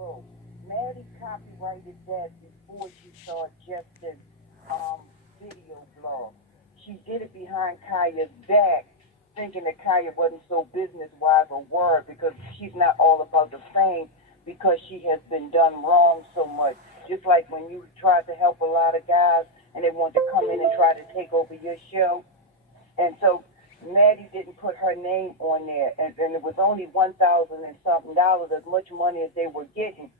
So Maddie copyrighted that before she saw Justin's um, video blog. She did it behind Kaya's back, thinking that Kaya wasn't so business wise or word because she's not all about the fame because she has been done wrong so much. Just like when you tried to help a lot of guys and they want to come in and try to take over your show, and so Maddie didn't put her name on there, and it was only 1,000 and something dollars, as much money as they were getting.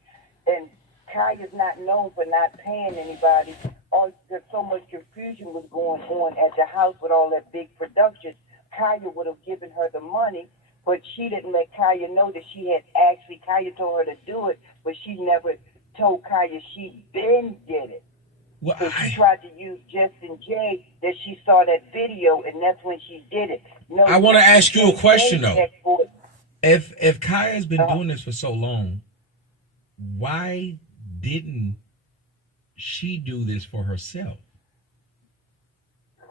And Kaya's not known for not paying anybody. All there's so much confusion was going on at the house with all that big production. Kaya would have given her the money, but she didn't let Kaya know that she had actually. Kaya told her to do it, but she never told Kaya she then did it. Well, So she tried to use Justin J that she saw that video, and that's when she did it. No, I want to Justin ask you a J question then though. checked for it. If Kaya's been Uh, doing this for so long, why didn't she do this for herself?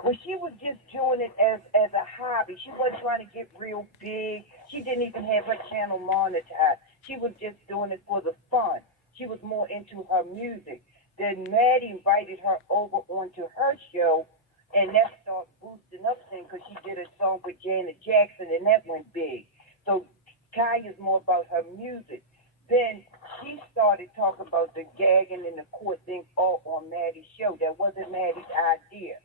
well, she was just doing it as a hobby. She wasn't trying to get real big. She didn't even have her channel monetized. She was just doing it for the fun. She was more into her music. Then Maddie invited her over onto her show, and that started boosting up things because she did a song with Janet Jackson, and that went big. So Kaya's more about her music. Then she started talking about the gagging and the court thing all on Maddie's show. That wasn't Maddie's idea,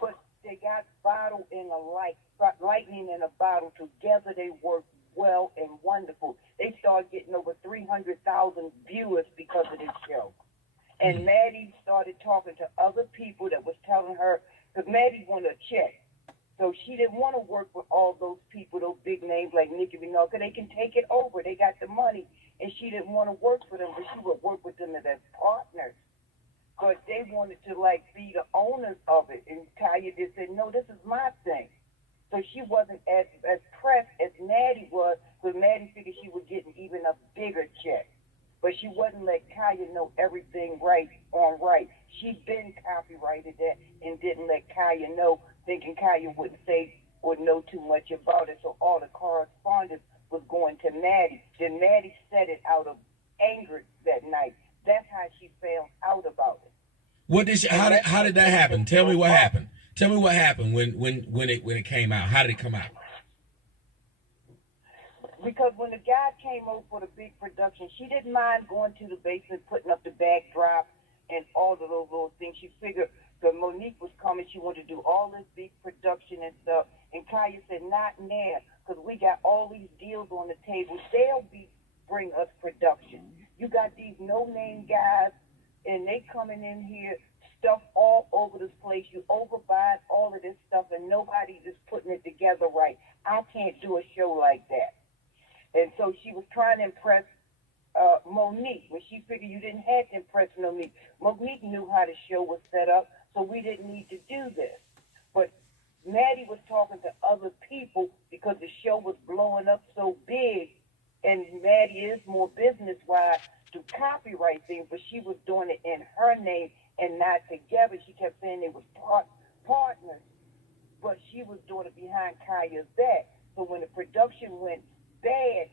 but they got bottle in a light, lightning in a bottle together. They worked well and wonderful. They started getting over 300,000 viewers because of this show. And Maddie started talking to other people that was telling her, because Maddie wanted a check. So she didn't want to work with all those people, those big names like Nicki Minaj, because they can take it over. They got the money. And she didn't want to work for them, but she would work with them as partners. But they wanted to like be the owners of it. And Kaya just said, no, this is my thing. So she wasn't as pressed as Maddie was, because Maddie figured she was getting even a bigger check. But she wouldn't let Kaya know everything right on right. She'd been copyrighted that and didn't let Kaya know, thinking Kaya wouldn't say or know too much about it. So all the correspondence was going to Maddie. Then Maddie said it out of anger that night. That's how she found out about it. What did she, And that's how what did that set happen? them Tell me both what off. happened. Tell me what happened when it came out. How did it come out? Because when the guy came over for the big production, she didn't mind going to the basement, putting up the backdrop and all of those little things. She figured that Monique was coming. She wanted to do all this big production and stuff. And Kaya said, not now, because we got all these deals on the table. They'll bring us production. You got these no-name guys, and they coming in here, stuff all over this place. You overbuy all of this stuff, and nobody is putting it together right. I can't do a show like that. And so she was trying to impress Monique, when she figured you didn't have to impress Monique. Monique knew how the show was set up, so we didn't need to do this. But Maddie was talking to other people because the show was blowing up so big, and Maddie is more business-wise to copyright things, but she was doing it in her name and not together. She kept saying they was partners, but she was doing it behind Kaya's back. So when the production went bad,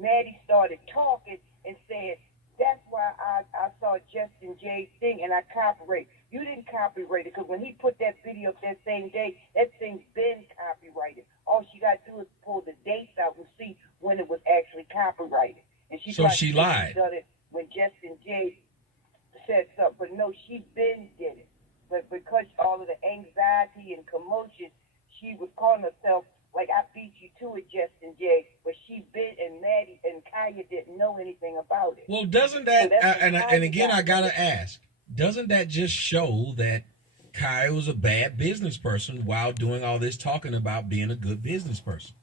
Maddie started talking and said, that's why I saw Justin J's thing and I copyright. You didn't copyright it because when he put that video up that same day, that thing's been copyrighted. All she got to do is pull the dates out and see when it was actually copyrighted. And she So tried to she say she lied. done it when Justin J said something, but no, she been did it. But because all of the anxiety and commotion, she was calling herself like I beat you to it, Justin J. But she been and Maddie and Kaya didn't know anything about it. Well, doesn't So that that's when and Kaya again got I on gotta it. ask, doesn't that just show that Kaya was a bad business person while doing all this talking about being a good business person?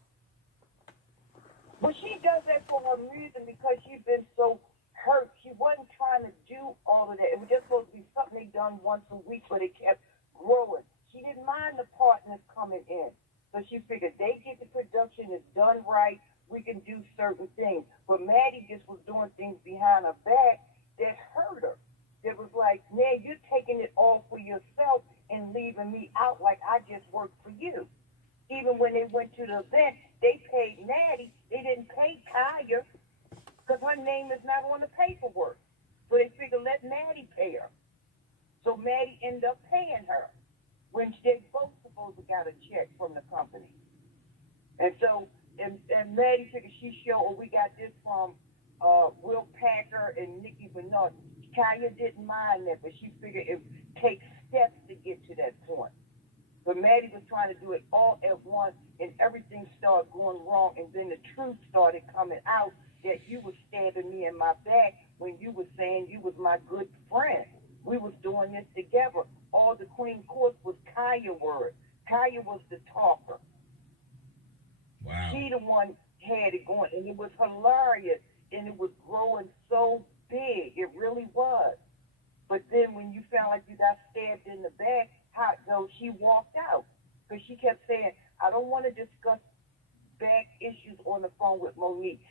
Well, she does that for her reason because she's been so hurt. She wasn't trying to do all of that. It was just supposed to be something they done once a week, but it kept growing. She didn't mind the partners coming in. So she figured they get the production, it's done right, we can do certain things. But Maddie just was doing things behind her back that hurt her. That was like, man, you're taking it all for yourself and leaving me out like I just worked for you. Even when they went to the event, they paid Maddie. They didn't pay Kaya. because her name is not on the paperwork. So they figured let Maddie pay her. So Maddie ended up paying her when they both supposed to got a check from the company. And so, and Maddie figured she showed, we got this from Will Packer and Nicki Minaj. Kaya didn't mind that, but she figured it takes steps to get to that point. But Maddie was trying to do it all at once, and everything started going wrong, and then the truth started coming out that you was stabbing me in my back when you was saying you was my good friend. We was doing this together. All the Queen Court was Kaya word. Kaya was the talker. Wow. She the one had it going, and it was hilarious, and it was growing so big. It really was. But then when you found like you got stabbed in the back, how though she walked out because she kept saying, "I don't want to discuss back issues on the phone with Monique.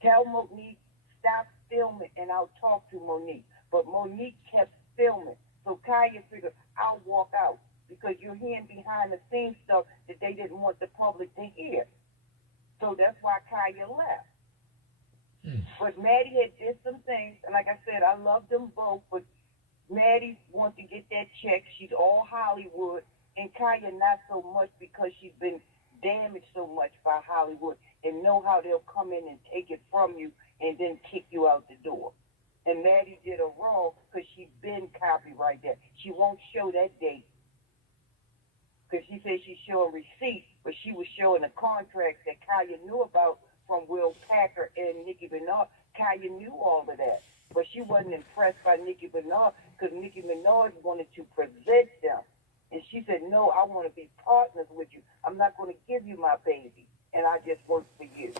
Tell Monique stop filming, and I'll talk to Monique." But Monique kept filming, so Kaya figured I'll walk out because you're hearing behind the scenes stuff that they didn't want the public to hear. So that's why Kaya left. But Maddie had did some things, and like I said, I love them both, but Maddie wants to get that check. She's all Hollywood, and Kaya not so much because she's been damaged so much by Hollywood and know how they'll come in and take it from you and then kick you out the door. And Maddie did her wrong because she's been copyright that. She won't show that date because she said she's showing receipts, but she was showing the contracts that Kaya knew about from Will Packer and Nicki Minaj. Kaya knew all of that, but she wasn't impressed by Nicki Minaj because Nicki Minaj wanted to present them. And she said, "No, I want to be partners with you. I'm not going to give you my baby, and I just work for you."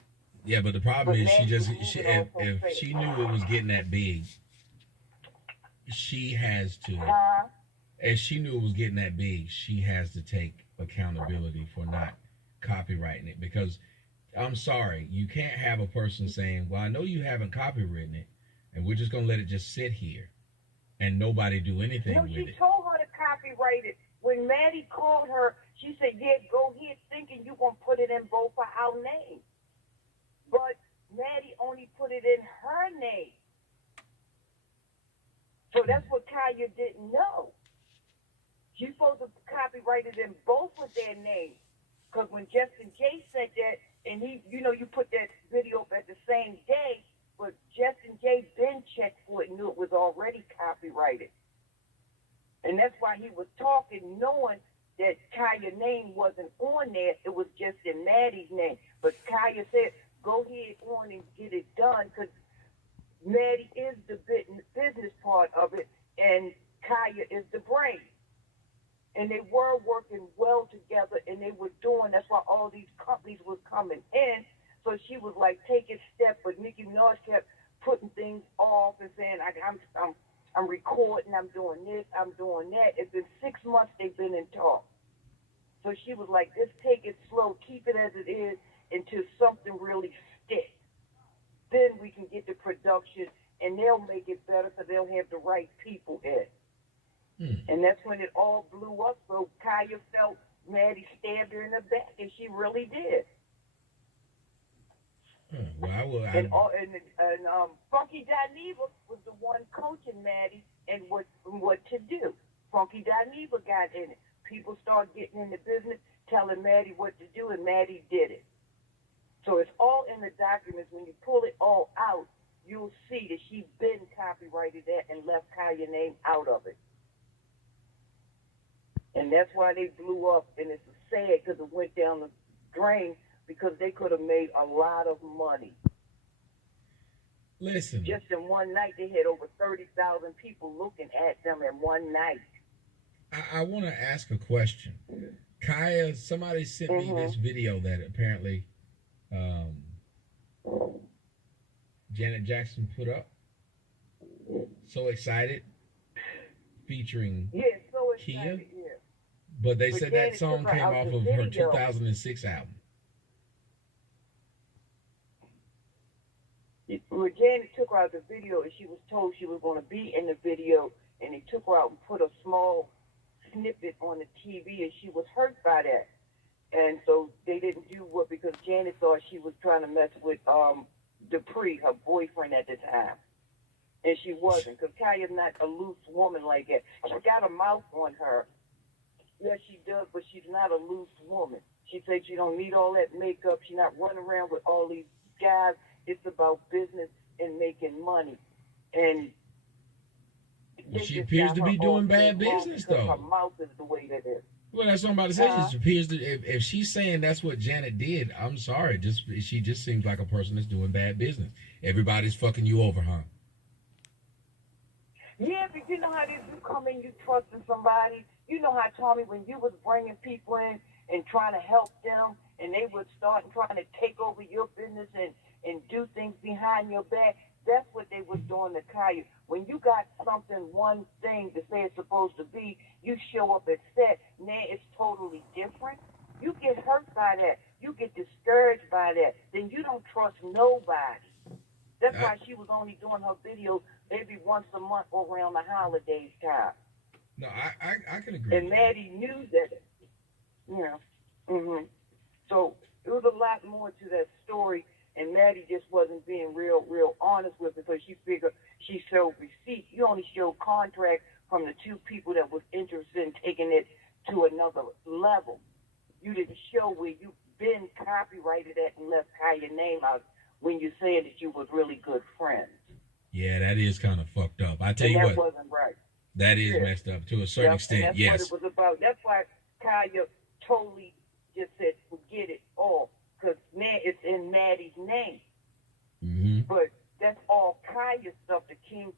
Yeah, but the problem is if she knew it was getting that big, she has to. As she knew it was getting that big, she has to take accountability for not copywriting it. Because I'm sorry, you can't have a person saying, "Well, I know you haven't copywritten it, and we're just gonna let it just sit here, and nobody do anything with it." No, she told her to copyright it. When Maddie called her, she said, "Yeah, go ahead," thinking you're gonna put it in both of our names. But Maddie only put it in her name. So that's what Kaya didn't know. She's supposed to copyright it in both of their names. Because when Justin J said that, and he, you put that video up at the same day, but Justin J been checked for it and knew it was already copyrighted. And that's why he was talking, knowing that Kaya's name wasn't on there. It was just in Maddie's name. But Kaya said, "Go ahead on and get it done," because Maddie is the business part of it, and Kaya is the brain. And they were working well together, and they were doing, that's why all these companies was coming in. So she was like, take a step, but Nicki Minaj kept putting things off and saying, I'm recording, I'm doing this, I'm doing that. It's been 6 months they've been in talk. So she was like, just take it slow, keep it as it is until something really sticks. Then we can get the production, and they'll make it better because they'll have the right people in. And that's when it all blew up. So Kaya felt Maddie stabbed her in the back, and she really did. And Funky Dineva was the one coaching Maddie and what to do. Funky Dineva got in it. People started getting in the business, telling Maddie what to do, and Maddie did it. So it's all in the documents. When you pull it all out, you'll see that she's been copyrighted that and left Kaya's name out of it. And that's why they blew up, and it's sad because it went down the drain because they could have made a lot of money. Listen. Just in one night, they had over 30,000 people looking at them in one night. I want to ask a question. Kaya, somebody sent me this video that apparently Janet Jackson put up. So excited, featuring so excited, Khia. But they said that song came off of her 2006 album. Well, Janet took her out the video, and she was told she was going to be in the video, and they took her out and put a small snippet on the TV, and she was hurt by that. And so they didn't do what, because Janet thought she was trying to mess with Dupree, her boyfriend at the time. And she wasn't, because Kia's not a loose woman like that. She got a mouth on her. Yes, she does, but she's not a loose woman. She said she don't need all that makeup. She's not running around with all these guys. It's about business and making money. And well, she appears to be doing bad business, though. Her mouth is the way that is. Well, that's what I'm about to say. She appears to, if she's saying that's what Janet did, I'm sorry. She just seems like a person that's doing bad business. Everybody's fucking you over, huh? Yeah, but you know how it is. You come in, you trusting somebody. You know how, Tommy, when you was bringing people in and trying to help them, and they would start trying to take over your business and do things behind your back. That's what they was doing to Kia. When you got something, one thing to say it's supposed to be, you show up at set, now it's totally different. You get hurt by that. You get discouraged by that. Then you don't trust nobody. That's why she was only doing her videos maybe once a month around the holidays time. No, I can agree. And Maddie knew that. So it was a lot more to that story. And Maddie just wasn't being real honest with it, because she figured she showed receipts. You only showed contracts from the two people that was interested in taking it to another level. You didn't show where you been copyrighted at and left Kia's name out when you said that you was really good friends. Yeah, that is kind of fucked up. I tell you what. That wasn't right. That is messed up to a certain extent, that's yes. That's what it was about. That's why Kia totally just said, forget it all. Because now it's in Maddie's name. Mm-hmm. But that's all Kia's stuff that came